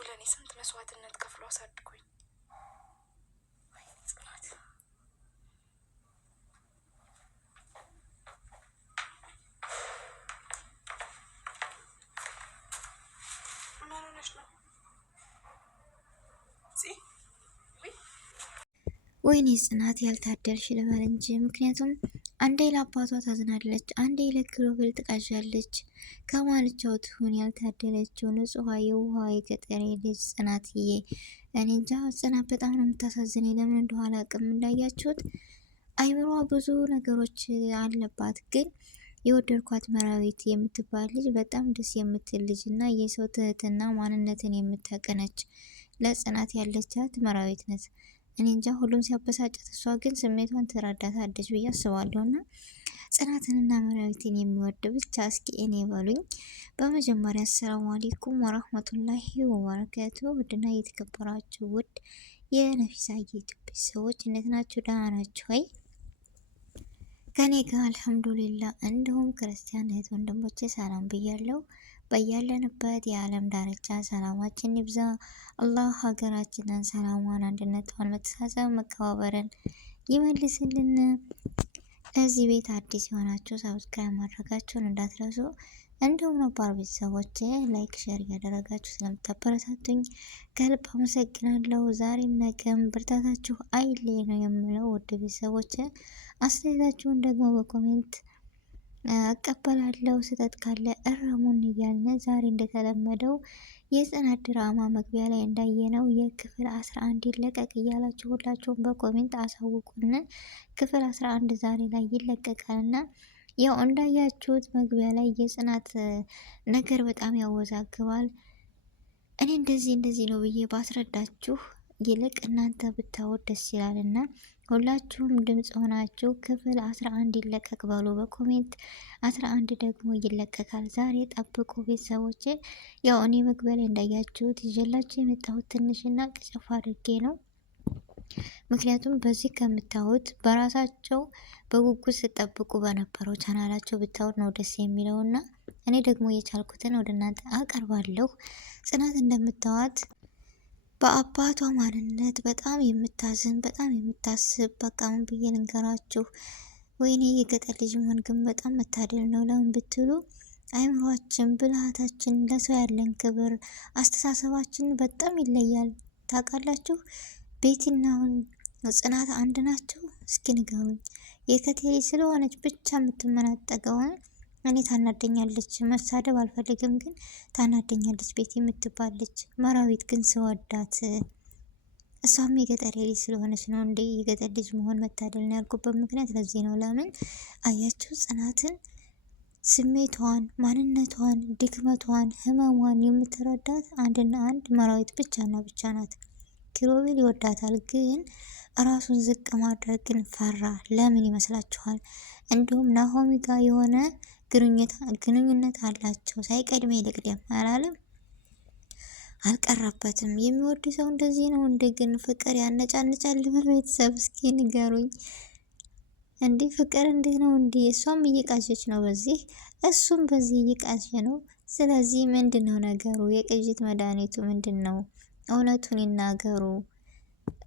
ለእኔ ስንት መስዋዕትነት ከፍሎ አሳድጎኝ ጽናት ምን ሆነሽ ነው? ወይኔ ጽናት ያልታደልሽ ልበል እንጂ። ምክንያቱም አንዴ ለአባቷ ታዝናለች፣ አንዴ ለኪሩቤል ትቃዣለች። ከማንቻው ትሁን ያልታደለችው ንጹሕ የውሃ የገጠሬ ልጅ ጽናትዬ። እኔ እንጃ ጽናት በጣም ነው የምታሳዝነኝ። ለምን እንደኋላ አቅም እንዳያችሁት አይምሯ ብዙ ነገሮች አለባት። ግን የወደድኳት መራዊት የምትባል ልጅ በጣም ደስ የምትል ልጅ እና የሰው ትህትና ማንነትን የምታቀነች ለጽናት ያለቻት መራዊት ነት። እኔ እንጃ ሁሉም ሲያበሳጫት፣ እሷ ግን ስሜቷን ትረዳታለች ብዬ አስባለሁ። እና ጽናትንና መራዊትን የሚወድ ብቻ እስኪ እኔ በሉኝ። በመጀመሪያ አሰላሙ አለይኩም ወራህመቱላሂ ወበረካቱ። ውድና እየተከበራችሁ ውድ የነፊሳ ዩቲዩብ ሰዎች እንዴት ናችሁ? ደህና ናችሁ ወይ? ከኔ ጋር አልሐምዱሊላ። እንዲሁም ክርስቲያን እህት ወንድሞቼ ሰላም ብያለሁ። በያለንበት የዓለም ዳርቻ ሰላማችን ይብዛ። አላህ ሀገራችንን ሰላሟን፣ አንድነቷን፣ መተሳሰብ፣ መከባበርን ይመልስልን። ለዚህ ቤት አዲስ የሆናችሁ ሰብስክራይብ ማድረጋችሁን እንዳትረሱ። እንዲሁም ነባር ቤተሰቦቼ ላይክ ሼር እያደረጋችሁ ስለምታበረታቱኝ ከልብ አመሰግናለሁ። ዛሬም ነገም ብርታታችሁ አይለይ ነው የምለው። ውድ ቤተሰቦቼ አስተያየታችሁን ደግሞ በኮሜንት እቀበላለሁ። ስህተት ካለ እረሙን እያልን ዛሬ እንደተለመደው የጽናት ድራማ መግቢያ ላይ እንዳየነው የክፍል 11 ይለቀቅ እያላችሁ ሁላችሁም በኮሜንት አሳውቁን። ክፍል 11 ዛሬ ላይ ይለቀቃልና ያው እንዳያችሁት መግቢያ ላይ የጽናት ነገር በጣም ያወዛግባል። እኔ እንደዚህ ነው ብዬ ባስረዳችሁ ይልቅ እናንተ ብታወት ደስ ይላልና ሁላችሁም ድምጽ ሆናችሁ ክፍል 11 ይለቀቅ በሉ በኮሜንት። 11 ደግሞ ይለቀቃል ዛሬ ጠብቁ ቤተሰቦቼ። ያው እኔ መግቢያ ላይ እንዳያችሁት ይዤላችሁ የመጣሁት ትንሽና ቅጨፍ አድርጌ ነው። ምክንያቱም በዚህ ከምታዩት በራሳቸው በጉጉት ስጠብቁ በነበረው ቻናላቸው ብታዩት ነው ደስ የሚለውና እኔ ደግሞ የቻልኩትን ወደ እናንተ አቀርባለሁ። ጽናት እንደምታዋት በአባቷ ማንነት በጣም የምታዝን በጣም የምታስብ በቃ ምን ብዬ ልንገራችሁ። ወይኔ የገጠር ልጅ መሆን ግን በጣም መታደል ነው። ለምን ብትሉ አይምሯችን፣ ብልሃታችን፣ ለሰው ያለን ክብር፣ አስተሳሰባችን በጣም ይለያል። ታውቃላችሁ ቤቲና አሁን ጽናት አንድ ናቸው? እስኪ ንገሩኝ። የከቴሪ ስለሆነች ብቻ የምትመናጠቀውን እኔ ታናደኛለች። መሳደብ አልፈልግም ግን ታናደኛለች። ቤት የምትባለች መራዊት ግን ስወዳት እሷም የገጠር ልጅ ስለሆነች ነው እንዴ የገጠር ልጅ መሆን መታደል ነው ያልኩበት ምክንያት ለዚህ ነው። ለምን አያችሁ ጽናትን ስሜቷን፣ ማንነቷን፣ ድክመቷን፣ ህመሟን የምትረዳት አንድና አንድ መራዊት ብቻና ብቻ ናት። ኪሩቤል ይወዳታል ግን ራሱን ዝቅ ማድረግን ፈራ። ለምን ይመስላችኋል? እንዲሁም ናሆሚ ጋር የሆነ ግንኙነት አላቸው። ሳይቀድሜ ልቅደም አላለም፣ አልቀረበትም። የሚወዱ ሰው እንደዚህ ነው እንዴ? ግን ፍቅር ያነጫንጫል። ቤተሰብ እስኪ ንገሩኝ እንዴ ፍቅር እንዴት ነው እንዴ? እሷም እየቃዠች ነው በዚህ እሱም በዚህ እየቃዠ ነው። ስለዚህ ምንድን ነው ነገሩ? የቅዥት መድኃኒቱ ምንድን ነው? እውነቱን ይናገሩ።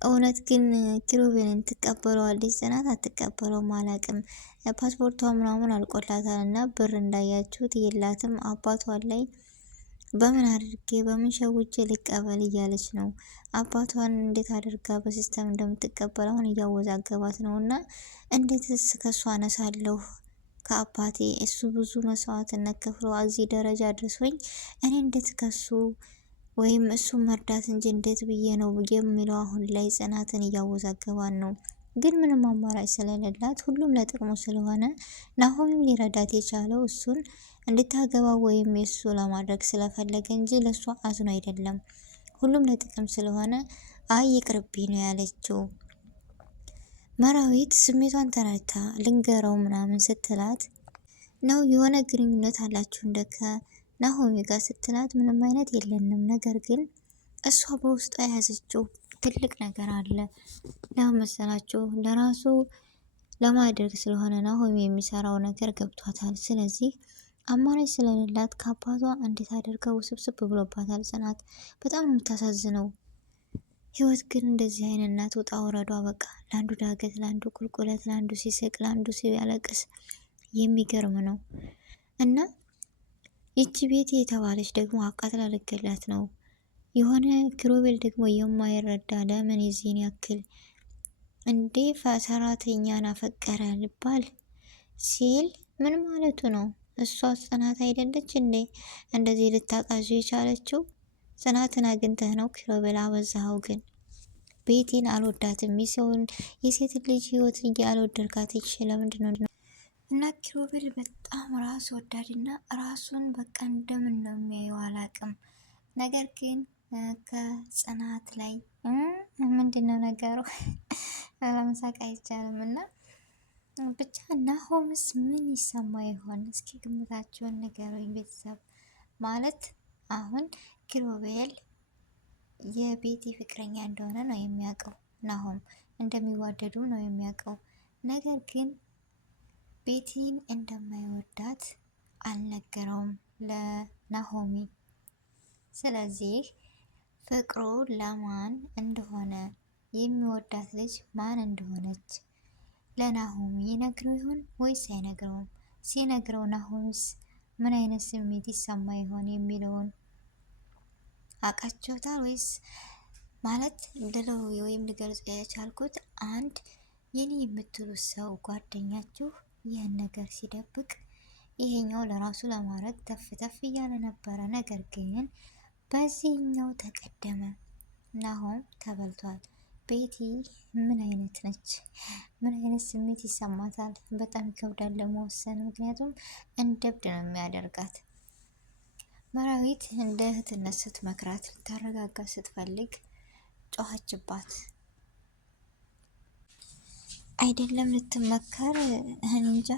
እውነት ግን ኪሩቤልን ትቀበለዋለች ጽናት? አትቀበለውም አላቅም። ፓስፖርቷ ምናምን አልቆላታል እና ብር እንዳያችሁት የላትም። አባቷን ላይ በምን አድርጌ በምን ሸውጄ ልቀበል እያለች ነው። አባቷን እንዴት አድርጋ በሲስተም እንደምትቀበል አሁን እያወዛገባት ነው። እና እንዴትስ ከሷ አነሳለሁ ከአባቴ? እሱ ብዙ መስዋዕትነት ከፍሎ እዚህ ደረጃ አድርሶኝ እኔ እንዴት ከሱ ወይም እሱን መርዳት እንጂ እንዴት ብዬ ነው የሚለው አሁን ላይ ጽናትን እያወዛገባን ነው። ግን ምንም አማራጭ ስለሌላት ሁሉም ለጥቅሙ ስለሆነ ናሆሚም ሊረዳት የቻለው እሱን እንድታገባ ወይም የሱ ለማድረግ ስለፈለገ እንጂ ለሷ አዝኖ አይደለም። ሁሉም ለጥቅም ስለሆነ አይ ይቅርብኝ ነው ያለችው። መራዊት ስሜቷን ተረድታ ልንገረው ምናምን ስትላት ነው የሆነ ግንኙነት አላችሁ እንደከ ናሆሚ ጋር ስትላት ምንም አይነት የለንም። ነገር ግን እሷ በውስጧ የያዘችው ትልቅ ነገር አለ። ለመሰላችሁ ለራሱ ለማድረግ ስለሆነ ናሆሚ የሚሰራው ነገር ገብቷታል። ስለዚህ አማራጭ ስለሌላት ከአባቷ እንዴት አድርገው ውስብስብ ብሎባታል ጽናት። በጣም ነው የምታሳዝነው። ህይወት ግን እንደዚህ አይነት ናት። ውጣ ወረዷ በቃ ለአንዱ ዳገት፣ ለአንዱ ቁልቁለት፣ ለአንዱ ሲስቅ፣ ለአንዱ ሲያለቅስ የሚገርም ነው። እና ይቺ ቤት የተባለች ደግሞ አቃጥላ ልገላት ነው። የሆነ ኪሮቤል ደግሞ የማይረዳ ለምን የዚህን ያክል እንዴ ሰራተኛን አፈቀረ ልባል ሲል ምን ማለቱ ነው? እሷ ጽናት አይደለች እንዴ እንደዚህ ልታቃዥ የቻለችው? ጽናትን አግኝተህ ነው ኪሮቤል፣ አበዛኸው። ግን ቤቴን አልወዳትም። የሴት ልጅ ህይወት አልወደድካት ይችላል። ለምንድን ነው? እና ኪሮቤል በጣም ራስ ወዳድና ራሱን በቃ እንደምን ነው የሚያየው አላቅም። ነገር ግን ከጽናት ላይ ምንድን ነው ነገሩ? ለመሳቅ አይቻልም። እና ብቻ ናሆምስ ምን ይሰማ ይሆን? እስኪ ግምታችሁን ንገሩኝ ቤተሰብ። ማለት አሁን ኪሮቤል የቤቲ ፍቅረኛ እንደሆነ ነው የሚያውቀው፣ ናሆም እንደሚዋደዱ ነው የሚያውቀው። ነገር ግን ቤቲን እንደማይወዳት አልነገረውም ለናሆሚ። ስለዚህ ፍቅሩ ለማን እንደሆነ የሚወዳት ልጅ ማን እንደሆነች ለናሆሚ ይነግረው ይሆን ወይስ አይነግረውም? ሲነግረው ናሆሚስ ምን አይነት ስሜት ይሰማ ይሆን የሚለውን አቃቸውታል ወይስ? ማለት ልለው ወይም ልገልጽ የቻልኩት አንድ የኔ የምትሉት ሰው ጓደኛችሁ ይህን ነገር ሲደብቅ ይሄኛው ለራሱ ለማድረግ ተፍ ተፍ እያለ ነበረ። ነገር ግን በዚህኛው ተቀደመ። ናሆም ተበልቷል። ቤቲ ምን አይነት ነች? ምን አይነት ስሜት ይሰማታል? በጣም ይከብዳል ለመወሰን። ምክንያቱም እንደብድ ነው የሚያደርጋት። መራዊት እንደ እህትነት ስትመክራት ልታረጋጋ ስትፈልግ ጮኸችባት። አይደለም ልትመከር እንጃ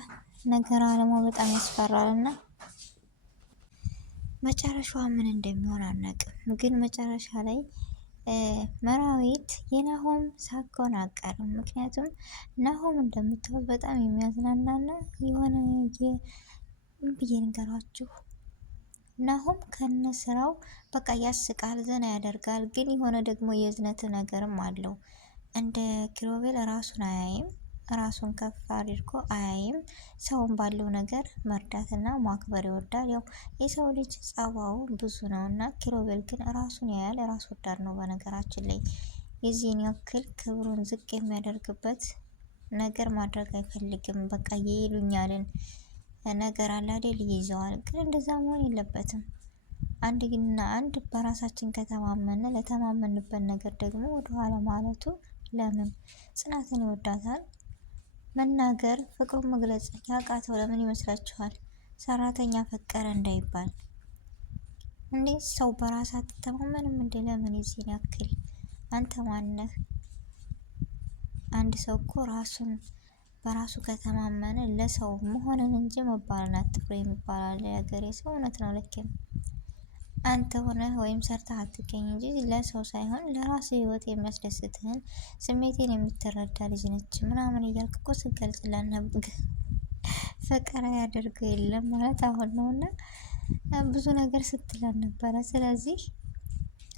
ነገር አለሟ በጣም ያስፈራል። እና መጨረሻዋ ምን እንደሚሆን አናውቅም። ግን መጨረሻ ላይ መራዊት የናሆም ሳትሆን አቀርም። ምክንያቱም ናሆም እንደምታዩት በጣም የሚያዝናናና የሆነ ብዬ ንገራችሁ፣ ናሆም ከነ ስራው በቃ ያስቃል፣ ዘና ያደርጋል። ግን የሆነ ደግሞ የእዝነት ነገርም አለው። እንደ ኪሮቤል ራሱን አያይም፣ ራሱን ከፍ አድርጎ አያይም። ሰውን ባለው ነገር መርዳትና ማክበር ይወዳል። ያው የሰው ልጅ ጸባው ብዙ ነው እና ኪሮቤል ግን ራሱን ያያል። ራስ ወዳድ ነው። በነገራችን ላይ የዚህን ያክል ክብሩን ዝቅ የሚያደርግበት ነገር ማድረግ አይፈልግም። በቃ የይሉኛልን ነገር አለ አይደል? ይይዘዋል። ግን እንደዛ መሆን የለበትም። አንድ ግንና አንድ በራሳችን ከተማመነ ለተማመንበት ነገር ደግሞ ወደኋላ ማለቱ ለምን? ጽናትን ይወዳታል። መናገር ፍቅሩን መግለጽ ያቃተው ለምን ይመስላችኋል? ሰራተኛ ፈቀረ እንዳይባል እንዴ! ሰው በራስ አትተማመንም እንዴ? ለምን የዚህን ያክል? አንተ ማነህ? አንድ ሰው እኮ ራሱን በራሱ ከተማመነ ለሰው መሆንን እንጂ መባልን አትፍሬ የሚባላል የሀገሬ ሰው። እውነት ነው። ልክም አንተ ሆነ ወይም ሰርተህ አትገኝ እንጂ ለሰው ሳይሆን ለራስ ህይወት የሚያስደስትህን ስሜቴን የምትረዳ ልጅ ነች ምናምን እያልክ እኮ ስገልጽላት ነበር። ፍቅር ያደርገው የለም ማለት አሁን ነው። እና ብዙ ነገር ስትለን ነበረ። ስለዚህ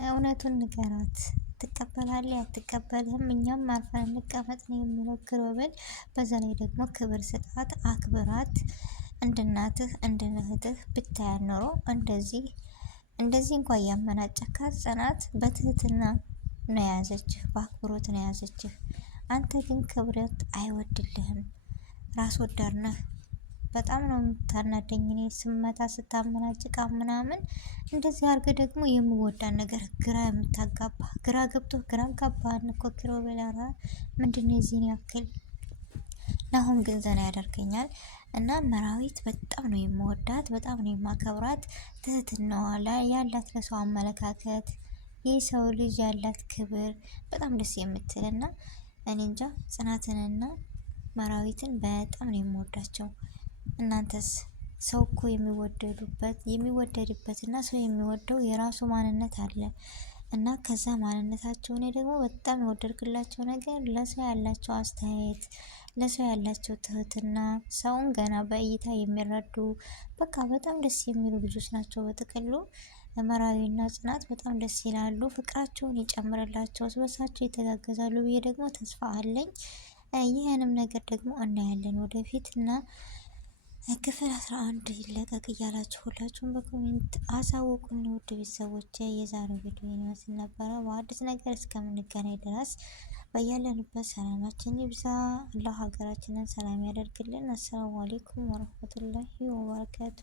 እውነቱን ንገራት። ትቀበላለህ አትቀበልህም፣ እኛም አርፈን እንቀመጥ ነው የሚለው ኪሮቤል። በዛ ላይ ደግሞ ክብር ስጣት፣ አክብራት። እንደ እናትህ እንደ እህትህ ብታያን ኖሮ እንደዚህ እንኳን ያመናጨካት ጽናት በትህትና ነው የያዘችህ፣ በአክብሮት ነው የያዘችህ። አንተ ግን ክብረት አይወድልህም፣ ራስ ወዳድ ነህ። በጣም ነው የምታናደኝ እኔ ስመታ ስታመናጭቃ ምናምን። እንደዚህ አድርገ ደግሞ የምወዳን ነገር ግራ የምታጋባ ግራ ገብቶ ግራ ጋባህን እኮ ኪሮቤል። ምንድን ነው የዚህን ያክል? ናሆም ግን ዘና ያደርገኛል። እና መራዊት በጣም ነው የምወዳት፣ በጣም ነው የማከብራት። ትህትናዋ ላይ ያላት ለሰው አመለካከት፣ የሰው ልጅ ያላት ክብር በጣም ደስ የምትል እና እኔ እንጃ ጽናትንና መራዊትን በጣም ነው የምወዳቸው። እናንተስ? ሰው እኮ የሚወደድበት እና ሰው የሚወደው የራሱ ማንነት አለ እና ከዛ ማንነታቸው እኔ ደግሞ በጣም የወደድክላቸው ነገር ለሰው ያላቸው አስተያየት፣ ለሰው ያላቸው ትህትና፣ ሰውን ገና በእይታ የሚረዱ በቃ በጣም ደስ የሚሉ ልጆች ናቸው። በጥቅሉ መራዊና ጽናት በጣም ደስ ይላሉ። ፍቅራቸውን ይጨምርላቸው፣ ስበሳቸው ይተጋገዛሉ ብዬ ደግሞ ተስፋ አለኝ። ይህንም ነገር ደግሞ እናያለን ወደፊት እና ክፍል 11 ይለቀቅ እያላችሁ ሁላችሁም በኮሜንት አሳውቁን። ውድ ቤተሰቦች የዛሬው ቪዲዮ ይመስል ነበረ። በአዲስ ነገር እስከምንገናኝ ድረስ በያለንበት ሰላማችን ይብዛ። አላህ ሀገራችንን ሰላም ያደርግልን። አሰላሙ አሌይኩም ወረህመቱላሂ ወበረካቱ።